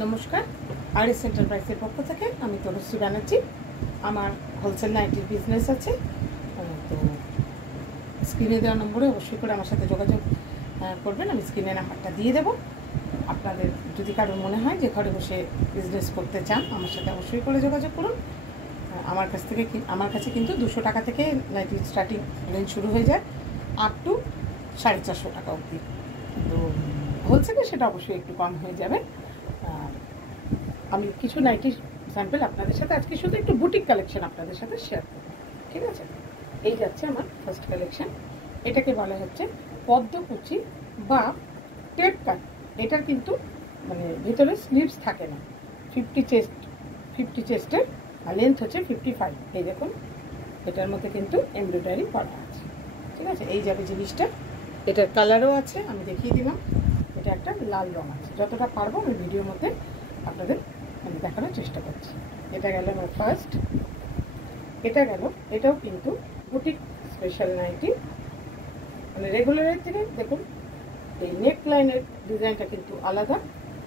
নমস্কার, আরএস এন্টারপ্রাইজের পক্ষ থেকে আমি তনুশ্রী ব্যানার্জি। আমার হোলসেল নাইটির বিজনেস আছে। তো স্ক্রিনে দেওয়া নম্বরে অবশ্যই করে আমার সাথে যোগাযোগ করবেন। আমি স্ক্রিনে নাম্বারটা দিয়ে দেবো। আপনাদের যদি কারোর মনে হয় যে ঘরে বসে বিজনেস করতে চান, আমার সাথে অবশ্যই করে যোগাযোগ করুন। আমার কাছে কিন্তু 200 টাকা থেকে নাইটির স্টার্টিং রেঞ্জ শুরু হয়ে যায় আপ টু 450 টাকা অবধি। তো হোলসেলে সেটা অবশ্যই একটু কম হয়ে যাবে। আমি কিছু নাইটির স্যাম্পল আপনাদের সাথে আজকে শুধু একটু বুটিক কালেকশন আপনাদের সাথে শেয়ার করব, ঠিক আছে? এই যাচ্ছে আমার ফার্স্ট কালেকশন। এটাকে বলা হচ্ছে পদ্মকুচি বা টেপ কাট। এটার কিন্তু মানে ভিতরে স্লিভস থাকে না। 50 চেস্টের আর লেন্থ হচ্ছে 55। এই দেখুন, এটার মধ্যে কিন্তু এমব্রয়ডারি করা আছে, ঠিক আছে? এই যাবে জিনিসটা। এটার কালারও আছে, আমি দেখিয়ে দিলাম। এটা একটা লাল রঙ আছে। যতটা পারবো আমি ভিডিওর মধ্যে আপনাদের আমি দেখানোর চেষ্টা করছি। এটা গেল আমার ফার্স্ট। এটা গেল, এটাও কিন্তু বুটিক স্পেশাল নাইটি। মানে রেগুলারের থেকে দেখুন এই নেক লাইনের ডিজাইনটা কিন্তু আলাদা।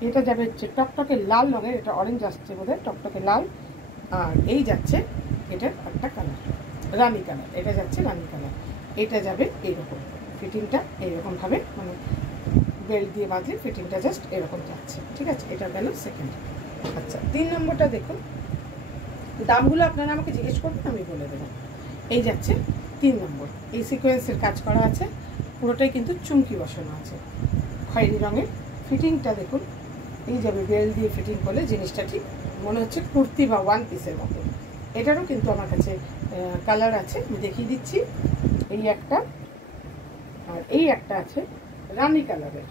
এটা যাবে হচ্ছে টকটকে লাল রঙের, এটা অরেঞ্জ আসছে বোধহয়, টকটকে লাল। আর এই যাচ্ছে এটার একটা কালার রানি কালার, এটা যাচ্ছে রানি কালার। এটা যাবে এইরকম, ফিটিংটা এইরকমভাবে মানে বেল্ট দিয়ে বাঁধলে ফিটিংটা জাস্ট এরকম যাচ্ছে, ঠিক আছে? এটা গেল সেকেন্ড। আচ্ছা, 3 নম্বরটা দেখুন। দামগুলো আপনারা আমাকে জিজ্ঞেস করবেন, আমি বলে দেবো। এই যাচ্ছে 3 নম্বর। এই সিকোয়েন্সের কাজ করা আছে, পুরোটাই কিন্তু চুমকি বসানো আছে খয়েরি রঙের। ফিটিংটা দেখুন, এই যাবে বেল্ট দিয়ে ফিটিং করলে জিনিসটা ঠিক মনে হচ্ছে কুর্তি বা ওয়ান পিসের মতো। এটারও কিন্তু আমার কাছে কালার আছে, আমি দেখিয়ে দিচ্ছি। এই একটা আর এই একটা আছে রানি কালারের।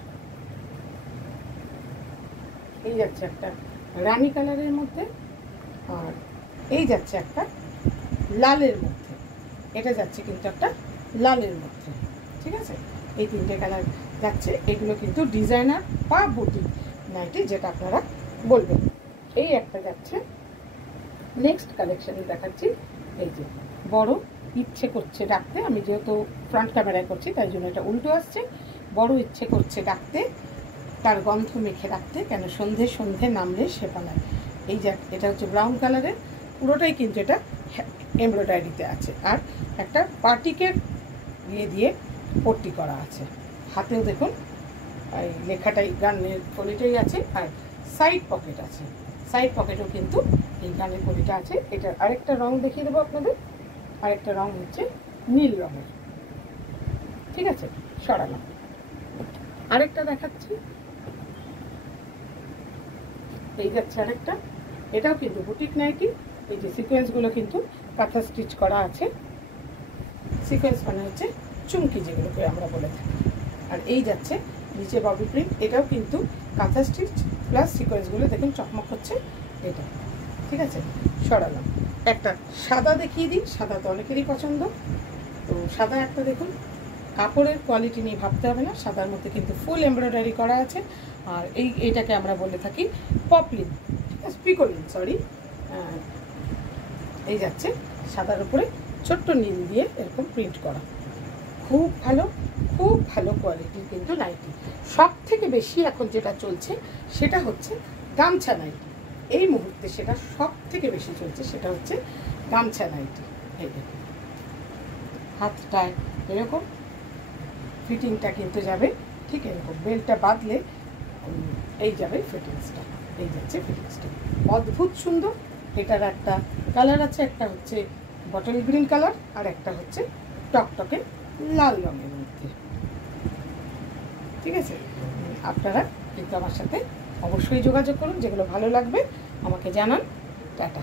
এই যাচ্ছে একটা রানি কালারের মধ্যে, আর এই যাচ্ছে একটা লালের মধ্যে। এটা যাচ্ছে কিন্তু একটা লালের মধ্যে, ঠিক আছে? এই 3টে কালার যাচ্ছে। এগুলো কিন্তু ডিজাইনার বা বুটিক নাইটি, যেটা আপনারা বলবেন। এই একটা যাচ্ছে। নেক্সট কালেকশানে দেখাচ্ছি। এই যে বড় ইচ্ছে করছে ডাকতে, আমি যেহেতু ফ্রন্ট ক্যামেরায় করছি তাই জন্য এটা উল্টো আসছে। বড় ইচ্ছে করছে ডাকতে, তার গন্ধ মেখে রাখতে, কেন সন্ধে সন্ধে নামলে সে পালায়। এই যে এটা হচ্ছে ব্রাউন কালারের, পুরোটাই কিন্তু এটা এমব্রয়ডারিতে আছে। আর একটা পার্টিকের দিয়ে পট্টি করা আছে। হাতেও দেখুন এই লেখাটাই গানের কলিটাই আছে। আর সাইড পকেট আছে, সাইড পকেটেও কিন্তু এই গানের কলিটা আছে। এটার আরেকটা রং দেখিয়ে দেবো আপনাদের। আরেকটা রং হচ্ছে নীল রঙের, ঠিক আছে? সরালাম। আরেকটা দেখাচ্ছি। এই যাচ্ছে আরেকটা। এটাও কিন্তু বুটিক নাইটি। এই যে সিকোয়েন্সগুলো কিন্তু কাঁথা স্টিচ করা আছে। সিকোয়েন্স মানে হচ্ছে চুমকি, যেগুলোকে আমরা বলে থাকি। আর এই যাচ্ছে নিচে ববি প্রিন্ট। এটাও কিন্তু কাঁথা স্টিচ প্লাস সিকোয়েন্সগুলো দেখুন চকমক হচ্ছে এটা, ঠিক আছে? সরালাম। একটা সাদা দেখিয়ে দিই। সাদা তো অনেকেরই পছন্দ। তো সাদা একটা দেখুন, কাপড়ের কোয়ালিটি নিয়ে ভাবতে হবে না। সাদার মধ্যে কিন্তু ফুল এমব্রয়ডারি করা আছে। আর এইটাকে আমরা বলে থাকি পপলিন, পিকোলিন, সরি। এই যাচ্ছে সাদার উপরে ছোট্ট নীল দিয়ে এরকম প্রিন্ট করা। খুব ভালো কোয়ালিটির কিন্তু নাইটি। সব থেকে বেশি এখন যেটা চলছে সেটা হচ্ছে গামছা নাইটি। এই মুহূর্তে সেটা সব থেকে বেশি চলছে, সেটা হচ্ছে গামছা নাইটি। এই দেখুন, হাতটায় এরকম ফিটিংটা কিন্তু যাবে ঠিক এরকম। বেল্টটা বাঁধলে এই যাবে ফিটিংসটা। এই যাচ্ছে ফিটিংসটা, অদ্ভুত সুন্দর। এটার একটা কালার আছে, একটা হচ্ছে বটল গ্রিন কালার, আর একটা হচ্ছে টকটকে লাল রঙের মধ্যে, ঠিক আছে? আপনারা কিন্তু আমার সাথে অবশ্যই যোগাযোগ করুন। যেগুলো ভালো লাগবে আমাকে জানান। টাটা।